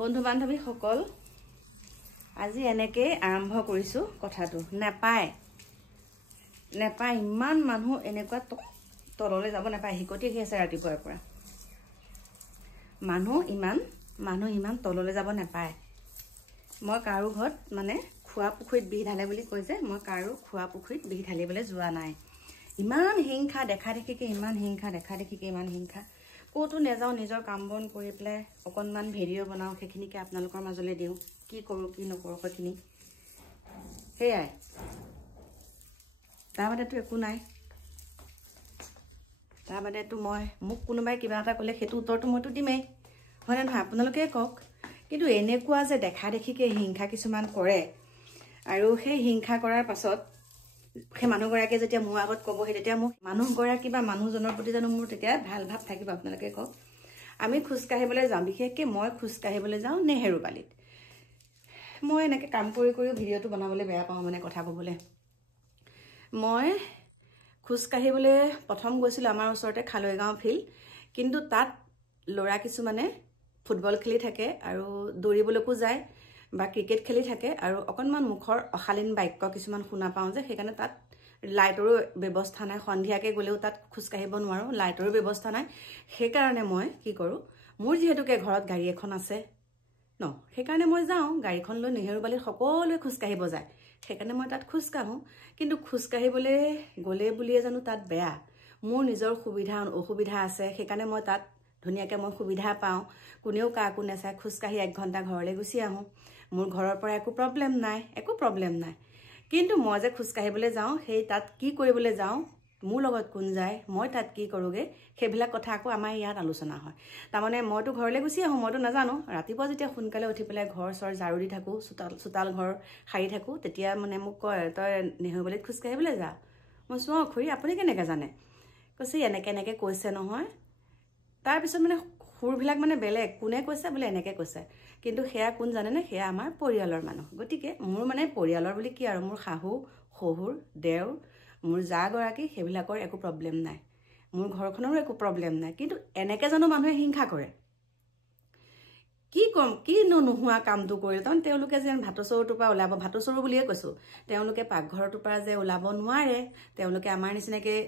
বন্ধু বান্ধৱী সকল আজি এনেকৈ আৰম্ভ কৰিছো কথাটো নাপায় ইমান মানুহ এনেকুৱা তললৈ যাব নাপায় হিকটি আহি আছে ৰাতিপুৱাৰ পৰা মানুহ ইমান তললৈ যাব নাপায় মই কাৰো ঘৰত মানে খোৱা পুখুৰীত বিহ ঢালে বুলি কৈ যে মই কাৰো খোৱা পুখুৰীত বিহ ঢালিবলৈ যোৱা নাই ইমান হিংসা দেখা দেখিকে ইমান হিংসা কতো নেযাও নিজৰ কাম বন কৰি পেলাই অকনমান ভিডিঅ' বনাও সেইখিনিকে আপোনালোকৰ মাজলৈ দিওঁ কি কৰো কি নকৰো সেইখিনি হেয়াই তাৰবাদেতো একো নাই তাৰবাদেতো মই মোক কোনোবাই কিবা এটা ক'লে সেইটো উত্তৰটো মইতো দিমেই হয় নহয় আপোনালোকে কওক কিন্তু এনেকুৱা যে দেখা দেখিকে হিংসা কিছুমান কৰে আৰু সেই হিংসা কৰাৰ পাছত সেই মানুহগৰাকীয়ে যেতিয়া মোৰ আগত ক'বহি তেতিয়া মোক মানুহগৰাকী বা মানুহজনৰ প্ৰতি জানো মোৰ তেতিয়া ভাল ভাৱ থাকিব আপোনালোকে কওক আমি খোজ কাঢ়িবলৈ যাওঁ বিশেষকৈ মই খোজ কাঢ়িবলৈ যাওঁ নেহেৰুবালিত মই এনেকৈ কাম কৰি ভিডিঅ'টো বনাবলৈ বেয়া পাওঁ মানে কথা ক'বলৈ মই খোজ কাঢ়িবলৈ প্ৰথম গৈছিলোঁ আমাৰ ওচৰতে খালৈগাঁও ফিল্ড কিন্তু তাত ল'ৰা কিছুমানে ফুটবল খেলি থাকে আৰু দৌৰিবলৈকো যায় বা ক্ৰিকেট খেলি থাকে আৰু অকনমান মুখৰ অশালীন বাক্য কিছুমান শুনা পাওঁ যে সেইকাৰণে তাত লাইটৰো ব্যৱস্থা নাই সন্ধিয়াকৈ গ'লেও তাত খোজ কাঢ়িব নোৱাৰোঁ লাইটৰো ব্যৱস্থা নাই সেইকাৰণে মই কি কৰোঁ মোৰ যিহেতুকে ঘৰত গাড়ী এখন আছে ন সেইকাৰণে মই যাওঁ গাড়ীখন লৈ নেহেৰুবালিত সকলোৱে খোজ কাঢ়িব যায় সেইকাৰণে মই তাত খোজ কাঢ়োঁ কিন্তু খোজ কাঢ়িবলৈ গ'লে বুলিয়ে জানো তাত বেয়া মোৰ নিজৰ সুবিধা অসুবিধা আছে সেইকাৰণে মই তাত ধুনীয়াকৈ মই সুবিধা পাওঁ কোনেও কাকো নেচায় খোজ কাঢ়ি 1 ঘণ্টা ঘৰলৈ গুচি আহোঁ মোৰ ঘৰৰ পৰা একো প্ৰব্লেম নাই কিন্তু মই যে খোজ কাঢ়িবলৈ যাওঁ সেই তাত কি কৰিবলৈ যাওঁ মোৰ লগত কোন যায় মই তাত কি কৰোগে সেইবিলাক কথা আকৌ আমাৰ ইয়াত আলোচনা হয় তাৰমানে মইতো ঘৰলৈ গুচি আহোঁ মইতো নাজানো ৰাতিপুৱা যেতিয়া সোনকালে উঠি পেলাই ঘৰ চৰ ঝাৰু দি থাকোঁ চোতাল ঘৰ সাৰি থাকোঁ তেতিয়া মানে মোক কয় তই নেহেৰুবালিত খোজ কাঢ়িবলৈ যা মই চোৱা খুৰী আপুনি কেনেকৈ জানে কৈছে এনেকৈ কৈছে নহয় তাৰপিছত মানে সুৰবিলাক মানে বেলেগ কোনে কৈছে বোলে এনেকৈ কৈছে কিন্তু সেয়া কোন জানেনে সেয়া আমাৰ পৰিয়ালৰ মানুহ গতিকে মোৰ মানে পৰিয়ালৰ বুলি কি আৰু মোৰ শাহু শহুৰ দেও মোৰ জাগৰাকী সেইবিলাকৰ একো প্ৰব্লেম নাই মোৰ ঘৰখনৰো একো প্ৰব্লেম নাই কিন্তু এনেকৈ জানো মানুহে হিংসা কৰে কি কম কি নোহোৱা কামটো কৰিলে তাৰমানে তেওঁলোকে যেন ভাতচৰুটোৰ পৰা ওলাব ভাতচৰু বুলিয়ে কৈছোঁ তেওঁলোকে পাকঘৰটোৰ পৰা যে ওলাব নোৱাৰে তেওঁলোকে আমাৰ নিচিনাকৈ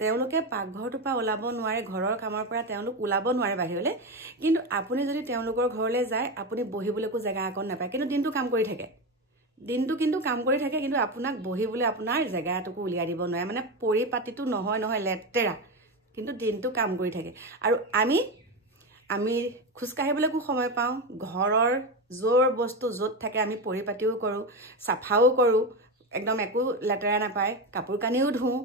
তেওঁলোকে পাকঘৰটোৰ পৰা ওলাব নোৱাৰে ঘৰৰ কামৰ পৰা তেওঁলোক ওলাব নোৱাৰে বাহিৰলৈ কিন্তু আপুনি যদি তেওঁলোকৰ ঘৰলৈ যায় আপুনি বহিবলৈকো জেগা অকণ নাপায় কিন্তু দিনটো কাম কৰি থাকে কিন্তু আপোনাক বহিবলৈ আপোনাৰ জেগা এটুকু উলিয়াই দিব নোৱাৰে মানে পৰিপাটিটো নহয় লেতেৰা কিন্তু দিনটো কাম কৰি থাকে আৰু আমি খোজ কাঢ়িবলৈকো সময় পাওঁ ঘৰৰ জোৰ বস্তু য'ত থাকে আমি পৰিপাটিও কৰোঁ চাফাও কৰোঁ একদম একো লেতেৰা নাপায় কাপোৰ কানিও ধুওঁ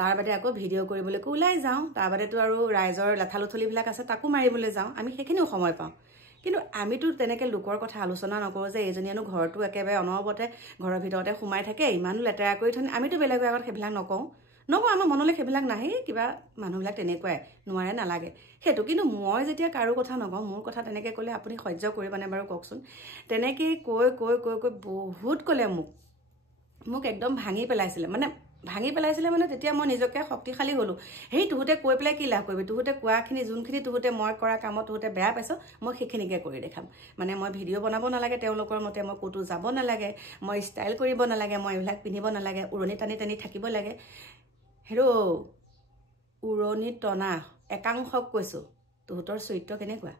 তাৰ বাদে আকৌ ভিডিঅ' কৰিবলৈকো ওলাই যাওঁ তাৰ বাদেতো আৰু ৰাইজৰ লেঠালুঠলিবিলাক আছে তাকো মাৰিবলৈ যাওঁ আমি সেইখিনিও সময় পাওঁ কিন্তু আমিতো তেনেকৈ লোকৰ কথা আলোচনা নকৰোঁ যে এইজনীয়েনো ঘৰটো একেবাৰে অনবৰতে ঘৰৰ ভিতৰতে সোমাই থাকে ইমানো লেতেৰা কৰি থৈ আমিতো বেলেগৰ আগত সেইবিলাক নকওঁ আমাৰ মনলৈ সেইবিলাক নাহে কিবা মানুহবিলাক তেনেকুৱাই নোৱাৰে নালাগে সেইটো কিন্তু মই যেতিয়া কাৰো কথা নকওঁ মোৰ কথা তেনেকৈ ক'লে আপুনি সহ্য কৰিবনে বাৰু কওকচোন তেনেকৈ কৈ বহুত ক'লে মোক একদম ভাঙি পেলাইছিলে মানে তেতিয়া মই নিজকে শক্তিশালী হ'লোঁ সেই তুহুতে কৈ পেলাই কি লাভ কৰিবি তুহুতে কোৱাখিনি যোনখিনি তুহুতে মই কৰা কামত তুহুতে বেয়া পাইছ মই সেইখিনিকে কৰি দেখাম মানে মই ভিডিঅ' বনাব নালাগে তেওঁলোকৰ মতে মই ক'তো যাব নালাগে মই ষ্টাইল কৰিব নালাগে মই এইবিলাক পিন্ধিব নালাগে উৰণি টানি থাকিব লাগে হেৰৌ উৰণি টনা একাংশক কৈছোঁ তুহঁতৰ চৰিত্ৰ কেনেকুৱা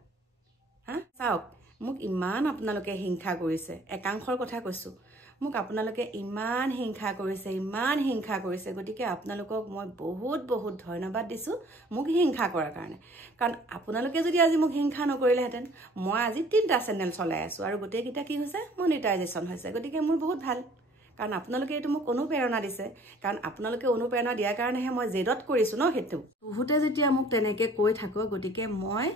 চাওক মোক ইমান আপোনালোকে হিংসা কৰিছে একাংশৰ কথা কৈছোঁ মোক আপোনালোকে ইমান হিংসা কৰিছে গতিকে আপোনালোকক মই বহুত ধন্যবাদ দিছোঁ মোক হিংসা কৰাৰ কাৰণে কাৰণ আপোনালোকে যদি আজি মোক হিংসা নকৰিলেহেঁতেন মই আজি 3টা চেনেল চলাই আছোঁ আৰু গোটেইকেইটা কি হৈছে মনিটাইজেশ্যন হৈছে গতিকে মোৰ বহুত ভাল কাৰণ আপোনালোকে এইটো মোক অনুপ্ৰেৰণা দিছে কাৰণ আপোনালোকে অনুপ্ৰেৰণা দিয়াৰ কাৰণেহে মই জেদত কৰিছোঁ ন সেইটো তুহুতে যেতিয়া মোক তেনেকৈ কৈ থাকো গতিকে মই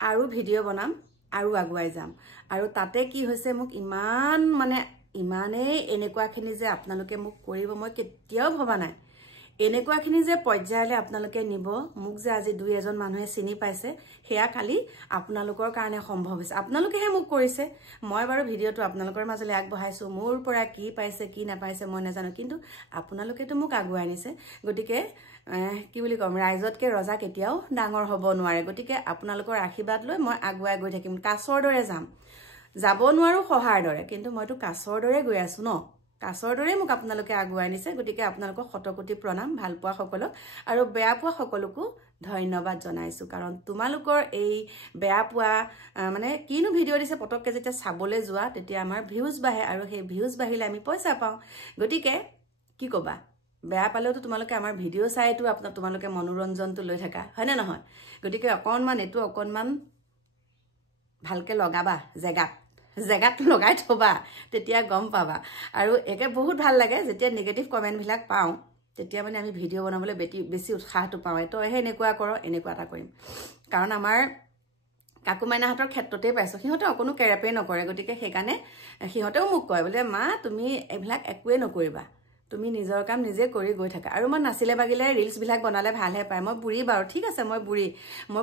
আৰু ভিডিঅ' বনাম আৰু আগুৱাই যাম আৰু তাতে কি হৈছে মোক ইমানেই এনেকুৱাখিনি যে আপোনালোকে মোক কৰিব মই কেতিয়াও ভবা নাই এনেকুৱাখিনি যে পৰ্যায়লৈ আপোনালোকে নিব, মোক যে আজি 2-এজন মানুহে চিনি পাইছে, সেয়া খালি আপোনালোকৰ কাৰণে সম্ভৱ হৈছে। আপোনালোকেহে মোক কৰিছে। মই বাৰু ভিডিঅ'টো আপোনালোকৰ মাজলৈ আগবঢ়াইছো, মোৰ পৰা কি পাইছে কি নাপাইছে মই নাজানো, কিন্তু আপোনালোকেতো মোক আগুৱাই নিছে। গতিকে কি বুলি ক'ম, ৰাইজতকে ৰজা কেতিয়াও ডাঙৰ হ'ব নোৱাৰে। গতিকে আপোনালোকৰ আশীৰ্বাদ লৈ মই আগুৱাই গৈ থাকিম, কাছৰ দৰে যাম। যাব নোৱাৰো সহাৰ দৰে, কিন্তু মইতো কাছৰ দৰে গৈ আছো ন, কাছৰ দৰে মোক আপোনালোকে আগুৱাই নিছে। গতিকে আপোনালোকক শতকোটি প্ৰণাম, ভাল পোৱা সকলক আৰু বেয়া পোৱা সকলকো ধন্যবাদ জনাইছো। কাৰণ তোমালোকৰ এই বেয়া পোৱা মানে কিনো ভিডিঅ' দিছে পটককে যেতিয়া চাবলৈ যোৱা, তেতিয়া আমাৰ ভিউজ বাঢ়ে, আৰু সেই ভিউজ বাঢ়িলে আমি পইচা পাওঁ। গতিকে কি ক'বা, বেয়া পালেওতো তোমালোকে আমাৰ ভিডিঅ' চাইতো তোমালোকে মনোৰঞ্জনটো লৈ থাকা, হয়নে নহয়? গতিকে এইটো অকণমান ভালকে লগাবা, জেগাত লগাই থবা, তেতিয়া গম পাবা। আৰু একে বহুত ভাল লাগে যেতিয়া নিগেটিভ কমেণ্টবিলাক পাওঁ, তেতিয়া মানে আমি ভিডিঅ' বনাবলৈ বেছি উৎসাহটো পাওঁ। তইহে এনেকুৱা কৰ, এনেকুৱা এটা কৰিম। কাৰণ আমাৰ কাকু মাইনাহঁতৰ ক্ষেত্ৰতেই পাইছোঁ, সিহঁতে অকণো কেৰেপেই নকৰে। গতিকে সেইকাৰণে সিহঁতেও মোক কয় বোলে, মা তুমি এইবিলাক একোৱেই নকৰিবা, তুমি নিজৰ কাম নিজে কৰি গৈ থাকা। আৰু মই নাচিলে বাগিলে ৰিলচবিলাক বনালে ভালহে পায়। মই বুঢ়ী বাৰু, ঠিক আছে, মই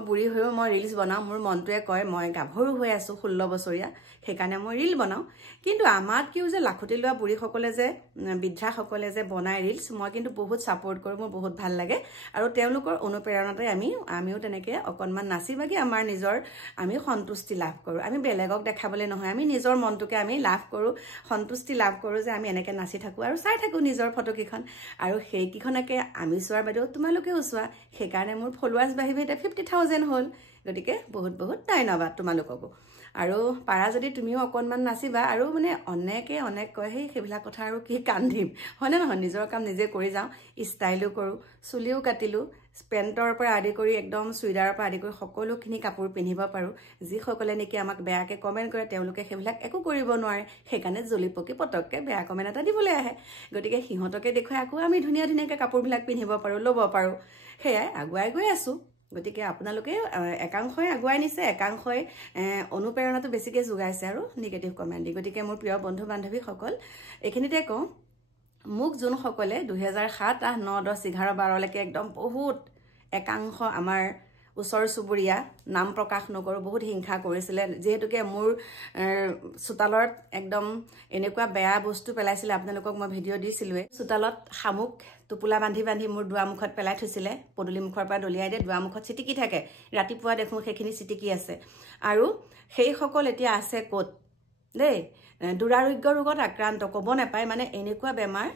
বুঢ়ী হৈও মই ৰিলচ বনাওঁ। মোৰ মনটোৱে কয় মই গাভৰু হৈ আছোঁ, 16 বছৰীয়া, সেইকাৰণে মই ৰিল বনাওঁ। কিন্তু আমাতকৈও যে লাখুটি লোৱা বুঢ়ীসকলে যে, বৃদ্ধাসকলে যে বনায় ৰিলচ, মই কিন্তু বহুত ছাপোৰ্ট কৰোঁ, মোৰ বহুত ভাল লাগে। আৰু তেওঁলোকৰ অনুপ্ৰেৰণাতে আমিও তেনেকৈ অকণমান নাচি বাগি আমি সন্তুষ্টি লাভ কৰোঁ। আমি বেলেগক দেখাবলৈ নহয়, আমি নিজৰ মনটোকে আমি লাভ কৰোঁ, সন্তুষ্টি লাভ কৰোঁ যে আমি এনেকৈ নাচি থাকোঁ আৰু চাই থাকোঁ নিজৰ ফটোকেইখন। আৰু সেইকেইখনকে আমি চোৱাৰ বাদেও তোমালোকেও চোৱা, সেইকাৰণে মোৰ ফলোৱাৰ্ছ বাঢ়ি এতিয়া 50,000 হ'ল। গতিকে বহুত বহুত ধন্যবাদ তোমালোককো। আৰু পাৰা যদি তুমিও অকণমান নাচিবা। আৰু মানে অনেক কয়, সেইবিলাক কথা আৰু কি কান্দিম, হয়নে নহয়? নিজৰ কাম নিজে কৰি যাওঁ, ষ্টাইলো কৰোঁ, চুলিও কাটিলোঁ, পেণ্টৰ পৰা আদি কৰি একদম চুইদাৰৰ পৰা আদি কৰি সকলোখিনি কাপোৰ পিন্ধিব পাৰোঁ। যিসকলে নেকি আমাক বেয়াকৈ কমেণ্ট কৰে, তেওঁলোকে সেইবিলাক একো কৰিব নোৱাৰে, সেইকাৰণে জ্বলি পকি পটককৈ বেয়া কমেণ্ট এটা দিবলৈ আহে। গতিকে সিহঁতকে দেখুৱাই আকৌ আমি ধুনীয়াকৈ কাপোৰবিলাক পিন্ধিব পাৰোঁ, ল'ব পাৰোঁ। সেয়াই আগুৱাই গৈ আছোঁ। গতিকে আপোনালোকে একাংশই আগুৱাই নিছে, একাংশই অনুপ্ৰেৰণাটো বেছিকৈ যোগাইছে আৰু নিগেটিভ কমেণ্ট দি। গতিকে মোৰ প্ৰিয় বন্ধু বান্ধৱীসকল, এইখিনিতে কওঁ, মোক যোনসকলে 2007, 8, 9, 10, 11, 12লৈকে একদম বহুত একাংশ আমাৰ ওচৰ চুবুৰীয়া, নাম প্ৰকাশ নকৰোঁ, বহুত হিংসা কৰিছিলে। যিহেতুকে মোৰ চোতালত একদম এনেকুৱা বেয়া বস্তু পেলাইছিলে, আপোনালোকক মই ভিডিঅ' দিছিলোঁৱে। চোতালত শামুক টোপোলা বান্ধি মোৰ দুৱাৰমুখত পেলাই থৈছিলে, পদূলিমুখৰ পৰা দলিয়াই দিয়ে, দুৱাৰমুখত চিটিকি থাকে, ৰাতিপুৱা দেখোঁ সেইখিনি চিটিকি আছে। আৰু সেইসকল এতিয়া আছে ক'ত দেই? দুৰাৰোগ্য ৰোগত আক্ৰান্ত, ক'ব নাপায়, মানে এনেকুৱা বেমাৰ,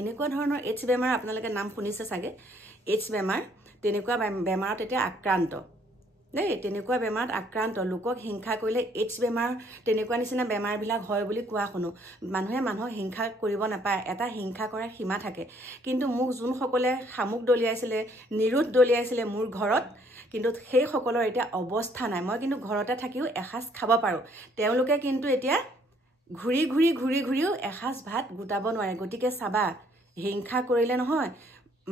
এনেকুৱা ধৰণৰ এইডছ বেমাৰ, আপোনালোকে নাম শুনিছে চাগে, এইডছ বেমাৰ, তেনেকুৱা বেমাৰত এতিয়া আক্ৰান্ত দেই। তেনেকুৱা বেমাৰত আক্ৰান্ত লোকক হিংসা কৰিলে এইডছ বেমাৰ, তেনেকুৱা নিচিনা বেমাৰবিলাক হয় বুলি কোৱা শুনো। মানুহে মানুহক হিংসা কৰিব নাপায়, এটা হিংসা কৰাৰ সীমা থাকে। কিন্তু মোক যোনসকলে শামুক দলিয়াইছিলে, নিৰুদ দলিয়াইছিলে মোৰ ঘৰত, কিন্তু সেইসকলৰ এতিয়া অৱস্থা নাই। মই কিন্তু ঘৰতে থাকিও এসাঁজ খাব পাৰোঁ, তেওঁলোকে কিন্তু এতিয়া ঘূৰিও এসাঁজ ভাত গোটাব নোৱাৰে। গতিকে চাবা, হিংসা কৰিলে নহয়,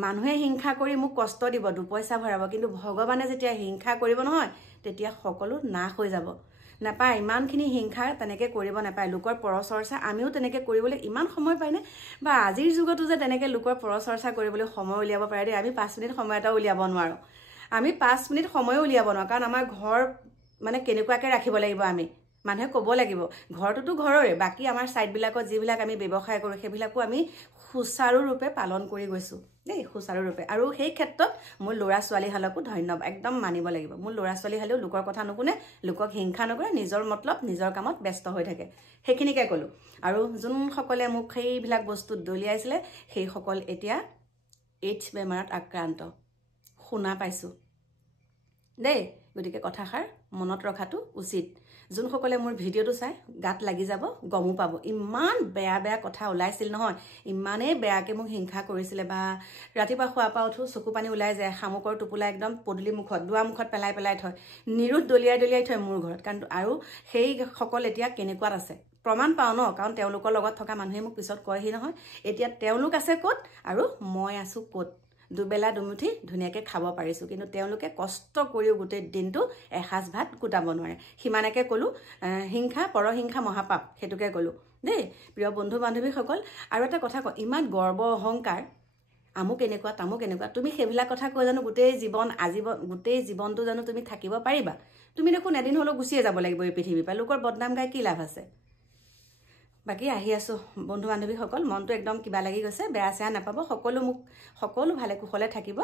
মানুহে হিংসা কৰি মোক কষ্ট দিব, 2 পইচা ভৰাব, কিন্তু ভগৱানে যেতিয়া হিংসা কৰিব নহয়, তেতিয়া সকলো নাশ হৈ যাব। নাপায়, ইমানখিনি হিংসা তেনেকৈ কৰিব নাপায়। লোকৰ পৰচৰ্চা আমিও তেনেকৈ কৰিবলৈ ইমান সময় পায়নে? বা আজিৰ যুগতো যে তেনেকৈ লোকৰ পৰচৰ্চা কৰিবলৈ সময় উলিয়াব পাৰে দেই। আমি 5 মিনিট সময় এটাও উলিয়াব নোৱাৰোঁ। আমি 5 মিনিট সময়ো উলিয়াব নোৱাৰোঁ, কাৰণ আমাৰ ঘৰ মানে কেনেকুৱাকৈ ৰাখিব লাগিব, মানুহে ক'ব লাগিব। ঘৰটোতো ঘৰৰে, বাকী আমাৰ ছাইডবিলাকত যিবিলাক আমি ব্যৱসায় কৰোঁ, সেইবিলাকো আমি সুচাৰুৰূপে পালন কৰি গৈছোঁ দেই, সুচাৰুৰূপে। আৰু সেই ক্ষেত্ৰত মোৰ ল'ৰা ছোৱালীহালকো ধন্যবাদ একদম মানিব লাগিব। মোৰ ল'ৰা ছোৱালীহালেও লোকৰ কথা নুশুনে, লোকক হিংসা নকৰে, নিজৰ মতলব নিজৰ কামত ব্যস্ত হৈ থাকে। সেইখিনিকে ক'লোঁ। আৰু যোনসকলে মোক সেইবিলাক বস্তুত দলিয়াইছিলে, সেইসকল এতিয়া এইডছ বেমাৰত আক্ৰান্ত, শুনা পাইছোঁ দেই। গতিকে কথাষাৰ মনত ৰখাটো উচিত। যোনসকলে মোৰ ভিডিঅ'টো চাই গাত লাগি যাব, গমো পাব, ইমান বেয়া কথা ওলাইছিল নহয়, ইমানেই বেয়াকৈ মোক হিংসা কৰিছিলে। বা ৰাতিপুৱা শোৱাৰ পৰা উঠোঁ, চকু পানী ওলাই যায়, শামুকৰ টোপোলা একদম পদূলিমুখত, দুৱাৰমুখত পেলাই থয়, নিৰুদ দলিয়াই থয় মোৰ ঘৰত। কাৰণ আৰু সেইসকল এতিয়া কেনেকুৱাত আছে প্ৰমাণ পাওঁ ন, কাৰণ তেওঁলোকৰ লগত থকা মানুহে মোক পিছত কয়হি নহয়, এতিয়া তেওঁলোক আছে ক'ত আৰু মই আছোঁ ক'ত। দুবেলা দুমুঠি ধুনীয়াকৈ খাব পাৰিছোঁ, কিন্তু তেওঁলোকে কষ্ট কৰিও গোটেই দিনটো এসাঁজ ভাত গোটাব নোৱাৰে। সিমানকে ক'লোঁ। হিংসা, পৰহিংসা মহাপাপ, সেইটোকে ক'লোঁ দেই। প্ৰিয় বন্ধু বান্ধৱীসকল, আৰু এটা কথা কওঁ, ইমান গৰ্ব অহংকাৰ আমুক এনেকুৱা তামুক এনেকুৱা তুমি সেইবিলাক কথা কৈ জানো গোটেই জীৱনটো জানো তুমি থাকিব পাৰিবা তুমি দেখোন এদিন হ'লেও গুচিয়ে যাব লাগিব এই পৃথিৱীৰ পৰা লোকৰ বদনাম গাই কি লাভ আছে বাকী আহি আছো বন্ধু বান্ধৱীসকল মনটো একদম কিবা লাগি গৈছে বেয়া চেয়া নাপাব সকলো ভালে কুশলে থাকিব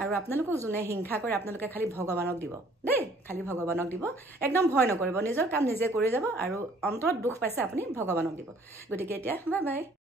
আৰু আপোনালোকক যোনে হিংসা কৰে আপোনালোকে খালি ভগৱানক দিব দেই খালি ভগৱানক দিব একদম ভয় নকৰিব নিজৰ কাম নিজে কৰি যাব আৰু অন্তৰত দুখ পাইছে আপুনি ভগৱানক দিব গতিকে এতিয়া বাই বাই